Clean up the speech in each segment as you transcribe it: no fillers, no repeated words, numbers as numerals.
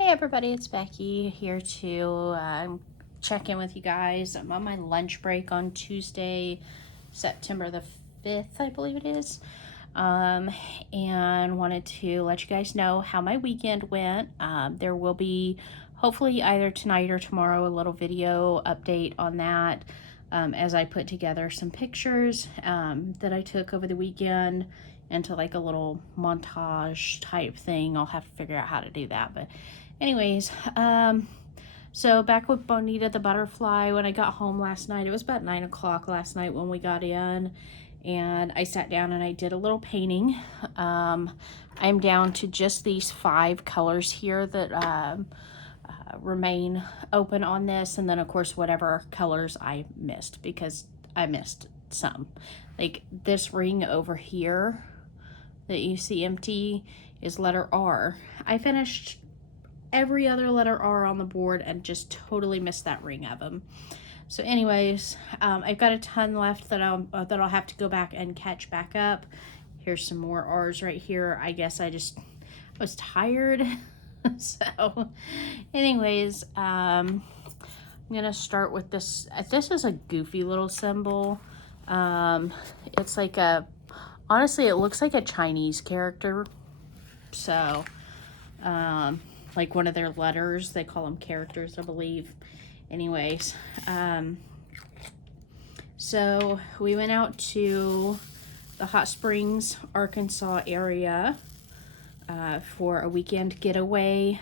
Hey everybody, it's Becky here to check in with you guys. I'm on my lunch break on Tuesday, September the 5th, I believe it is. And wanted to let you guys know how my weekend went. There will be hopefully either tonight or tomorrow a little video update on that as I put together some pictures that I took over the weekend into like a little montage type thing. I'll have to figure out how to do that, but anyways, so back with Bonita the Butterfly. When I got home last night, it was about 9 o'clock last night when we got in, and I sat down and I did a little painting. I'm down to just these 5 colors here that remain open on this, and then of course whatever colors I missed, because I missed some. Like this ring over here that you see empty is letter R. I finished every other letter R on the board and just totally missed that ring of them. So anyways, I've got a ton left that I'll have to go back and catch back up. Here's some more R's right here. I guess I was tired. So anyways, I'm gonna start with this. This is a goofy little symbol. It's like honestly, it looks like a Chinese character. So, like one of their letters, they call them characters, I believe. Anyways, so we went out to the Hot Springs, Arkansas area for a weekend getaway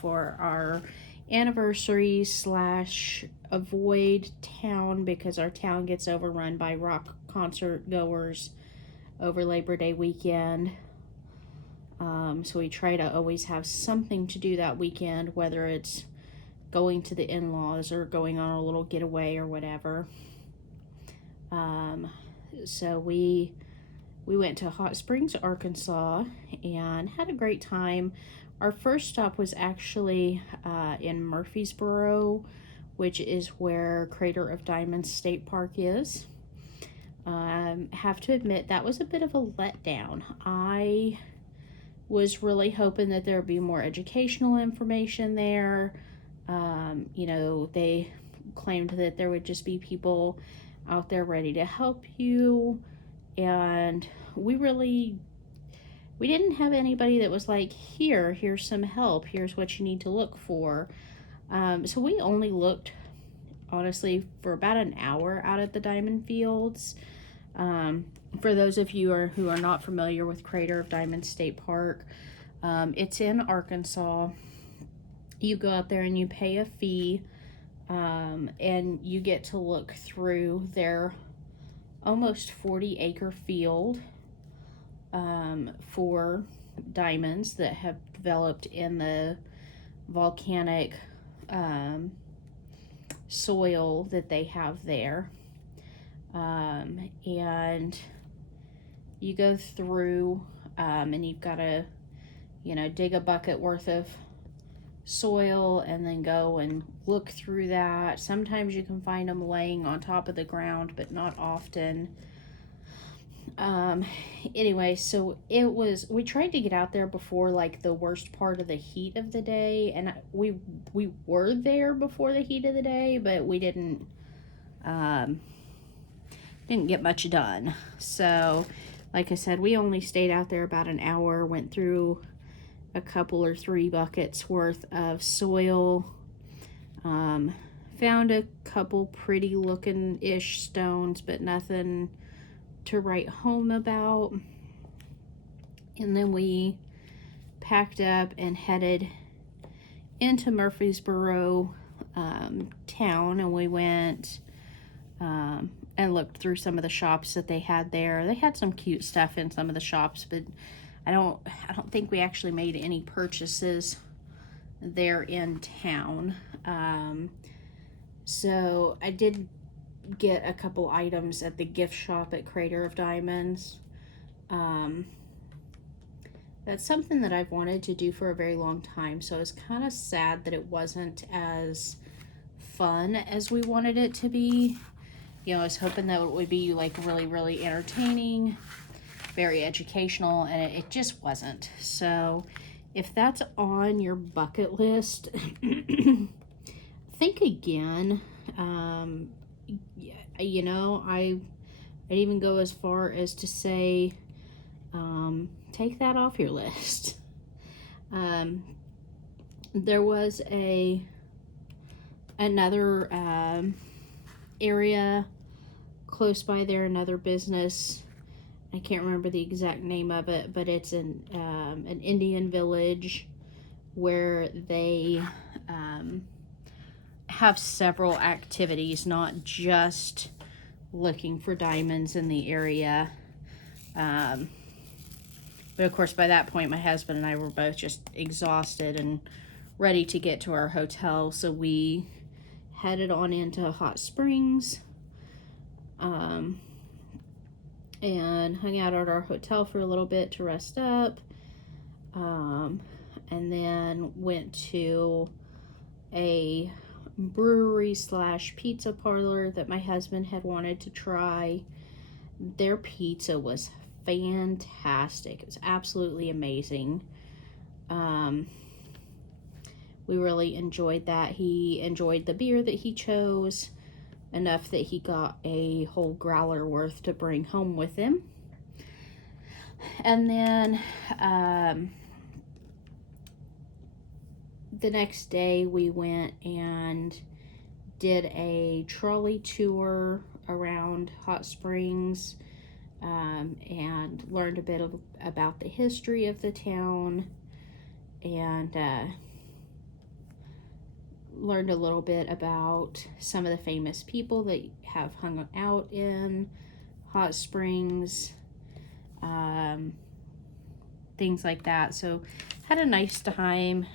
for our anniversary / avoid town, because our town gets overrun by rock concert goers over Labor Day weekend. So we try to always have something to do that weekend, whether it's going to the in-laws or going on a little getaway or whatever. So we went to Hot Springs, Arkansas, and had a great time. Our first stop was actually in Murfreesboro, which is where Crater of Diamonds State Park is. Have to admit, that was a bit of a letdown. I was really hoping that there would be more educational information there. You know, they claimed that there would just be people out there ready to help you, and we didn't have anybody that was like, here's some help, here's what you need to look for. So we only looked, honestly, for about an hour out at the diamond fields. For those of you who are not familiar with Crater of Diamonds State Park, it's in Arkansas. You go out there and you pay a fee, and you get to look through their almost 40-acre field for diamonds that have developed in the volcanic soil that they have there. And you go through and you've got to, dig a bucket worth of soil and then go and look through that. Sometimes you can find them laying on top of the ground, but not often. Anyway, so we tried to get out there before like the worst part of the heat of the day, and we were there before the heat of the day, but we didn't get much done. So like I said, we only stayed out there about an hour, went through a couple or 3 buckets worth of soil, found a couple pretty looking ish stones, but nothing to write home about. And then we packed up and headed into Murfreesboro town, and we went and looked through some of the shops that they had there. They had some cute stuff in some of the shops, but I don't think we actually made any purchases there in town. So I did get a couple items at the gift shop at Crater of Diamonds. That's something that I've wanted to do for a very long time, so I was kind of sad that it wasn't as fun as we wanted it to be. I was hoping that it would be like really, really entertaining, very educational, and it just wasn't. So if that's on your bucket list, think again. You know, I'd even go as far as to say, take that off your list. There was another area close by there, another business. I can't remember the exact name of it, but it's an Indian village where they have several activities, not just looking for diamonds in the area. But of course, by that point, my husband and I were both just exhausted and ready to get to our hotel, so we headed on into Hot Springs and hung out at our hotel for a little bit to rest up, and then went to a brewery slash pizza parlor that my husband had wanted to try. Their pizza was fantastic. It was absolutely amazing. We really enjoyed that. He enjoyed the beer that he chose enough that he got a whole growler worth to bring home with him. And then the next day we went and did a trolley tour around Hot Springs, and learned a bit about the history of the town, and learned a little bit about some of the famous people that have hung out in Hot Springs, things like that. So had a nice time.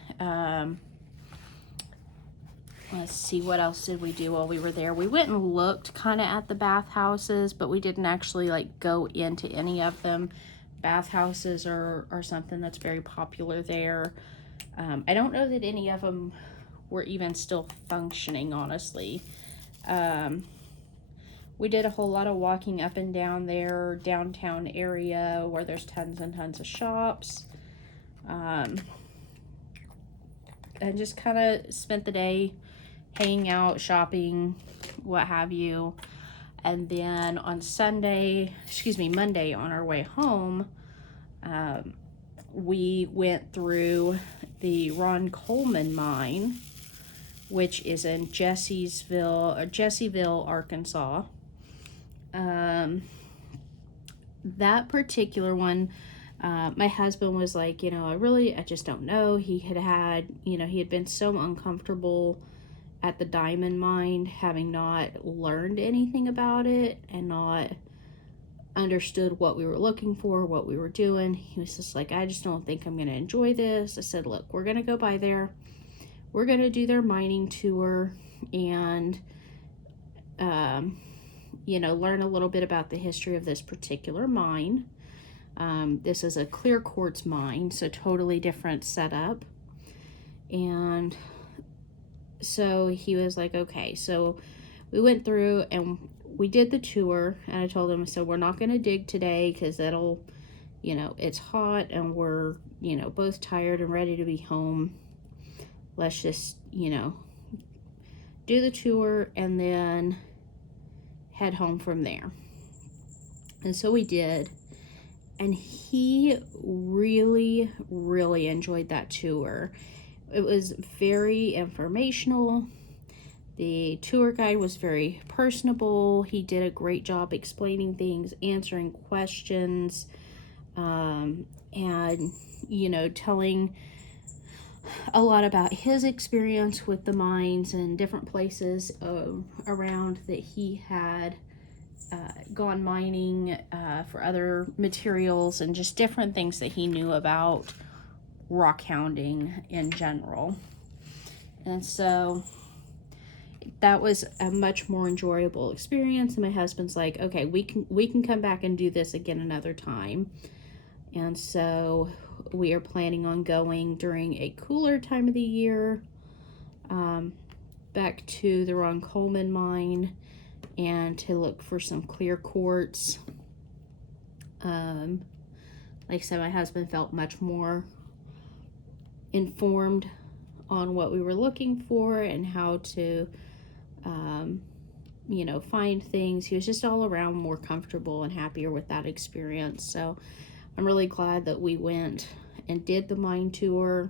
Let's see, what else did we do while we were there? We went and looked kind of at the bathhouses, but we didn't actually like go into any of them. Bathhouses are something that's very popular there. I don't know that any of them were even still functioning, honestly. We did a whole lot of walking up and down their downtown area where there's tons and tons of shops. And just kind of spent the day hanging out, shopping, what have you. And then on Monday on our way home, we went through the Ron Coleman mine, which is in Jesseville, Arkansas. That particular one, my husband was like, I just don't know. He had been so uncomfortable at the diamond mine, having not learned anything about it and not understood what we were looking for, what we were doing. He was just like, I just don't think I'm going to enjoy this. I said, look, we're going to go by there. We're going to do their mining tour and, learn a little bit about the history of this particular mine. This is a clear quartz mine, so totally different setup. And so he was like, okay. So we went through and we did the tour, and I told him, I said, we're not going to dig today because that'll, it's hot and we're, both tired and ready to be home. Let's just, do the tour and then head home from there. And so we did. And he really, really enjoyed that tour. It was very informational. The tour guide was very personable. He did a great job explaining things, answering questions, and, telling a lot about his experience with the mines and different places around that he had gone mining for other materials, and just different things that he knew about rock hounding in general. And so that was a much more enjoyable experience. And my husband's like, okay, we can come back and do this again another time. And so we are planning on going during a cooler time of the year, back to the Ron Coleman mine and to look for some clear quartz. Like I said, my husband felt much more informed on what we were looking for and how to, you know, find things. He was just all around more comfortable and happier with that experience. So I'm really glad that we went and did the mine tour.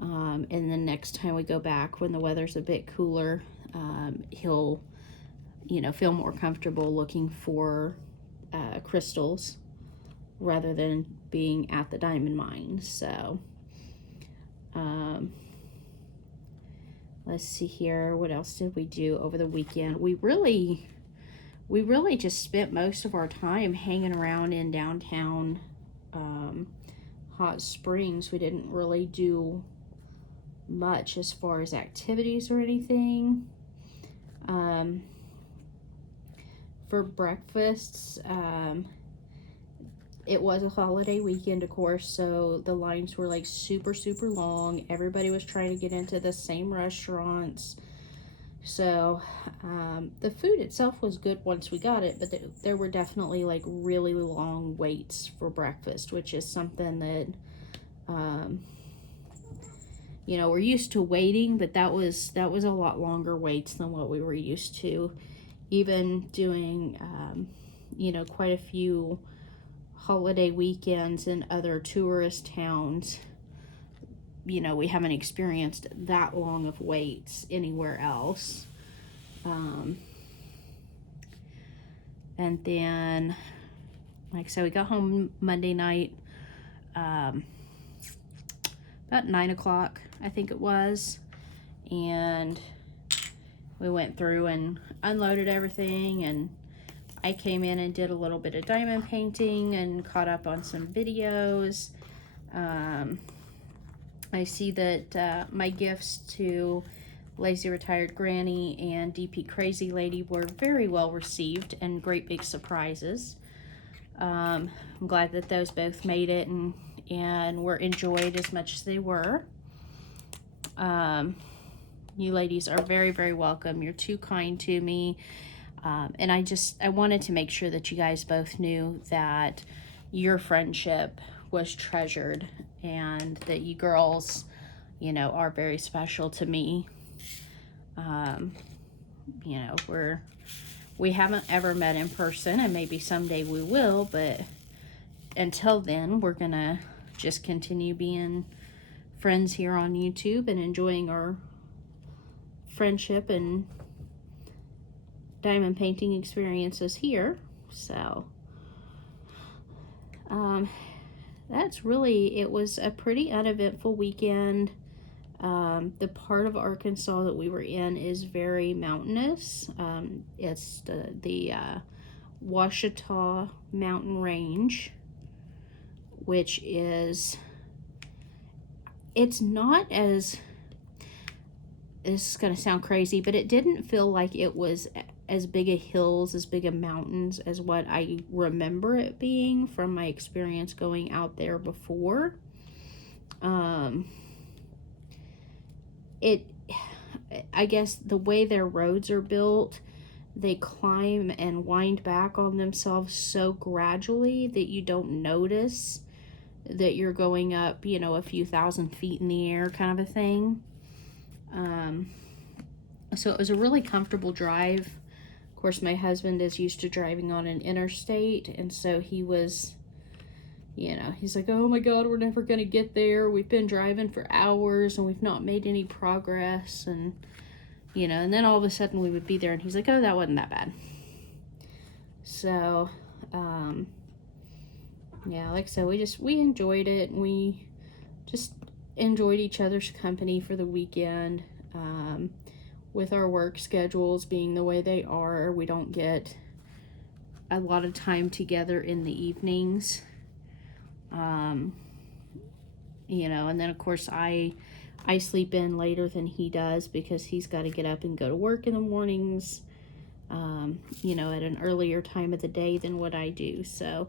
And then next time we go back, when the weather's a bit cooler, he'll, you know, feel more comfortable looking for crystals rather than being at the diamond mine. So let's see here, what else did we do over the weekend? We really just spent most of our time hanging around in downtown Hot Springs. We didn't really do much as far as activities or anything. For breakfasts, it was a holiday weekend, of course, so the lines were like super long. Everybody was trying to get into the same restaurants. So the food itself was good once we got it, but there were definitely like really long waits for breakfast, which is something that you know, we're used to waiting, but that was a lot longer waits than what we were used to. Even doing you know, quite a few holiday weekends in other tourist towns, you know, we haven't experienced that long of waits anywhere else. And then, like I said, we got home Monday night, about 9 o'clock, I think it was, and we went through and unloaded everything, and I came in and did a little bit of diamond painting and caught up on some videos. I see that my gifts to Lazy Retired Granny and DP Crazy Lady were very well received and great big surprises. I'm glad that those both made it and were enjoyed as much as they were. You ladies are very welcome. You're too kind to me. And I wanted to make sure that you guys both knew that your friendship was treasured and that you girls, you know, are very special to me. You know, we haven't ever met in person, and maybe someday we will, but until then, we're gonna just continue being friends here on YouTube and enjoying our friendship and diamond painting experiences here. So that's really, it was a pretty uneventful weekend. The part of Arkansas that we were in is very mountainous. It's the Ouachita Mountain Range, which is, it's not as, this is going to sound crazy, but it didn't feel like it was as big a hills, as big a mountains as what I remember it being from my experience going out there before. I guess the way their roads are built, they climb and wind back on themselves so gradually that you don't notice that you're going up, you know, a few thousand feet in the air kind of a thing. So it was a really comfortable drive. Of course, my husband is used to driving on an interstate, and so he was, you know, he's like, oh my God, we're never going to get there. We've been driving for hours and we've not made any progress. And, you know, and then all of a sudden we would be there and he's like, oh, that wasn't that bad. So, yeah, like I said, we enjoyed it. And we just enjoyed each other's company for the weekend. With our work schedules being the way they are, we don't get a lot of time together in the evenings. You know, and then of course I sleep in later than he does because he's got to get up and go to work in the mornings, you know, at an earlier time of the day than what I do. So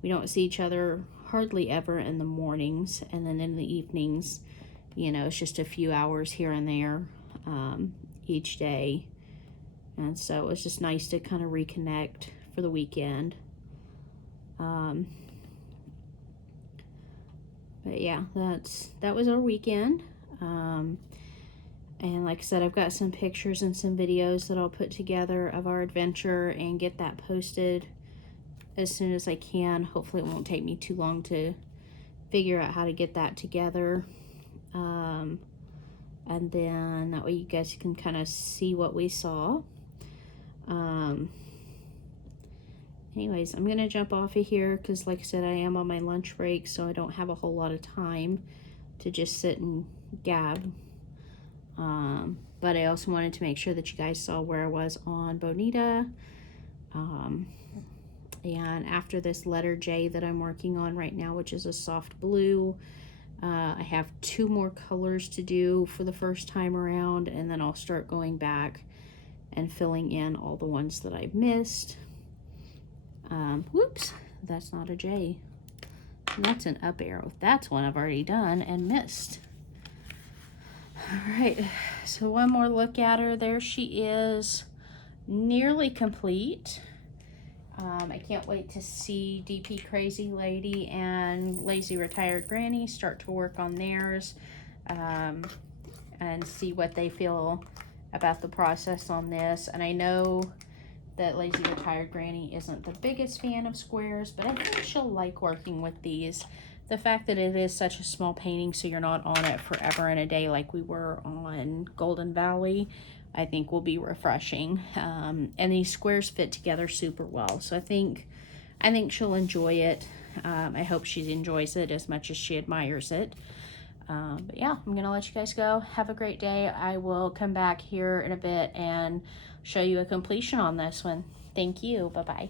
we don't see each other hardly ever in the mornings, and then in the evenings, you know, it's just a few hours here and there, each day. And so it's just nice to kind of reconnect for the weekend. But yeah, that was our weekend. And like I said, I've got some pictures and some videos that I'll put together of our adventure and get that posted as soon as I can. Hopefully it won't take me too long to figure out how to get that together. And then that way you guys can kind of see what we saw. Anyways, I'm gonna jump off of here because like I said, I am on my lunch break, so I don't have a whole lot of time to just sit and gab. But I also wanted to make sure that you guys saw where I was on Bonita. And after this letter J that I'm working on right now, which is a soft blue, I have 2 more colors to do for the first time around, and then I'll start going back and filling in all the ones that I've missed. Whoops, that's not a J. That's an up arrow. That's one I've already done and missed. All right, so one more look at her. There she is, nearly complete. I can't wait to see DP Crazy Lady and Lazy Retired Granny start to work on theirs, and see what they feel about the process on this. And I know that Lazy Retired Granny isn't the biggest fan of squares, but I think she'll like working with these. The fact that it is such a small painting, so you're not on it forever and a day like we were on Golden Valley, I think will be refreshing. And these squares fit together super well, so I think she'll enjoy it. I hope she enjoys it as much as she admires it. But yeah, I'm gonna let you guys go. Have a great day. I will come back here in a bit and show you a completion on this one. Thank you. Bye-bye.